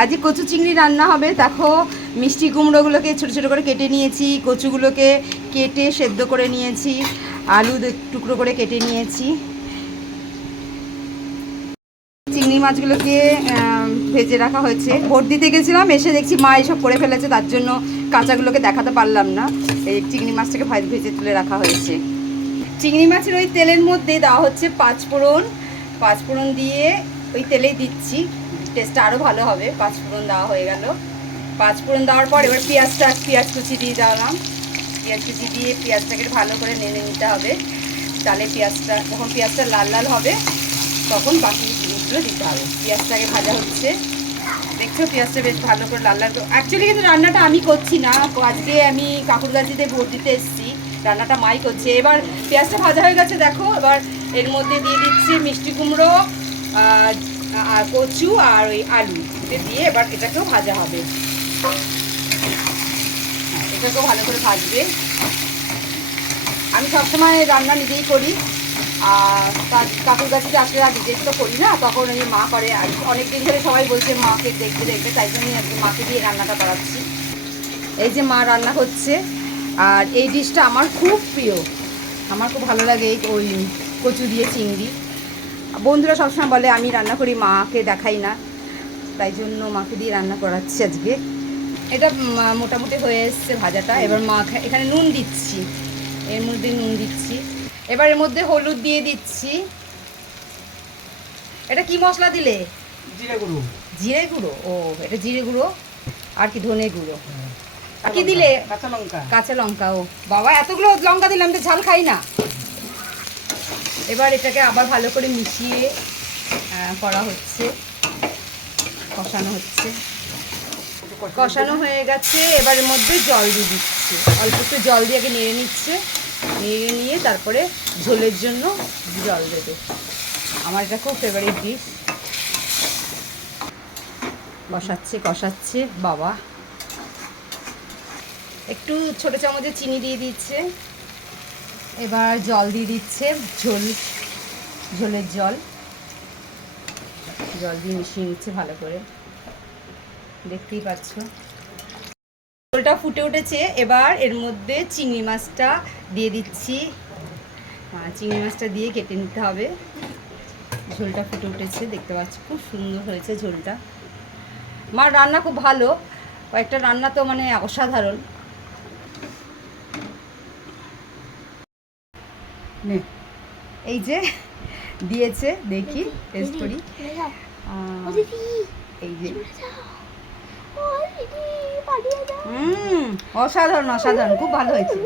আজকে কচু চিংড়ি রান্না হবে। দেখো মিষ্টি কুমড়োগুলোকে ছোটো ছোটো করে কেটে নিয়েছি, কচুগুলোকে কেটে সেদ্ধ করে নিয়েছি, আলু টুকরো করে কেটে নিয়েছি। চিংড়ি মাছগুলোকে ভেজে রাখা হয়েছে। ভোট দিতে গেছিলাম, এসে দেখছি মা এসব করে ফেলেছে, তার জন্য কাঁচাগুলোকে দেখাতে পারলাম না। এই চিংড়ি মাছটাকে ভেজে তুলে রাখা হয়েছে। চিংড়ি মাছের ওই তেলের মধ্যে দেওয়া হচ্ছে পাঁচফোড়ন দিয়ে ওই তেলেই দিচ্ছি, টেস্টটা আরও ভালো হবে। পাঁচফোড়ন দেওয়া হয়ে গেল। পাঁচফোড়ন দেওয়ার পর এবার পেঁয়াজ কুচি দিয়ে দিলাম। পেঁয়াজ কুচি দিয়ে পেঁয়াজটাকে ভালো করে নেড়ে নিতে হবে। তাহলে যখন পেঁয়াজটা লাল লাল হবে তখন বাকি জিনিসগুলো দিতে হবে। পেঁয়াজটাকে ভাজা হচ্ছে, দেখছো পেঁয়াজটা বেশ ভালো করে লাল লাল। অ্যাকচুয়ালি কিন্তু রান্নাটা আমি করছি না, আজকে আমি কাকুরগাছিতে ভোট দিতে এসেছি, রান্নাটা মাই করছে। এবার পেঁয়াজটা ভাজা হয়ে গেছে দেখো, এবার এর মধ্যে দিয়ে দিচ্ছি মিষ্টি কুমড়ো, কচু আর ওই আলু দিয়ে এবার এটাকেও ভাজা হবে। এটাকেও ভালো করে ভাজবে। আমি সবসময় রান্না নিজেই করি, আর কাকুর কাছে আসলে আর নিজেই তো করি না, তখন ওই মা করে। আর অনেক দিন ধরে সবাই বলছে মাকে দেখবে দেখবে, তাই জন্যই আজকে মাকে দিয়ে রান্নাটা করাচ্ছি। এই যে মা রান্না করছে, আর এই ডিশটা আমার খুব প্রিয়, আমার খুব ভালো লাগে এই ওই কচু দিয়ে চিংড়ি। বন্ধুরা সবসময় বলে আমি রান্না করি, মাকে দেখাই না, তাই জন্য মাকে দিয়ে রান্না করাচ্ছি আজকে। এটা মোটামুটি হয়ে এসছে ভাজাটা। এবার মা এখানে নুন দিচ্ছি, এর মধ্যে নুন দিচ্ছি। এবার এর মধ্যে হলুদ দিয়ে দিচ্ছি। এটা কি মশলা দিলে? জিরে গুঁড়ো। জিরে গুঁড়ো? ও, এটা জিরে গুঁড়ো আর কি ধনে গুঁড়ো। আর কি দিলে? কাঁচা লঙ্কা। কাঁচা লঙ্কা। ও বাবা, এতগুলো লঙ্কা দিলাম, তো ঝাল খাই না। এবার এটাকে আবার ভালো করে মিশিয়ে করা হচ্ছে, কষানো হচ্ছে। কষানো হয়ে গেছে, এবার এর মধ্যে জল দিয়ে দিচ্ছে। অল্প একটু জল দিয়ে আগে নেড়ে নিচ্ছে, নেড়ে নিয়ে তারপরে ঝোলের জন্য জল দেবে। আমার এটা খুব ফেভারিট ডিশ। কষাচ্ছে বাবা। একটু ছোটো চামচে চিনি দিয়ে দিচ্ছে। এবার জল দিয়ে দিচ্ছে, ঝোলের জল দিয়ে মিশিয়ে নিচ্ছে ভালো করে, দেখতেই পাচ্ছ। ঝোলটা ফুটে উঠেছে, এবার এর মধ্যে চিংড়ি মাছটা দিয়ে দিচ্ছি। চিংড়ি মাছটা দিয়ে কেটে নিতে হবে। ঝোলটা ফুটে উঠেছে, দেখতে পাচ্ছ, খুব সুন্দর হয়েছে ঝোলটা। মার রান্না খুব ভালো, কয়েকটা রান্না তো মানে অসাধারণ। এই যে দিয়েছে, দেখি টেস্ট করি। এই যে অসাধারণ, খুব ভালো হয়েছে।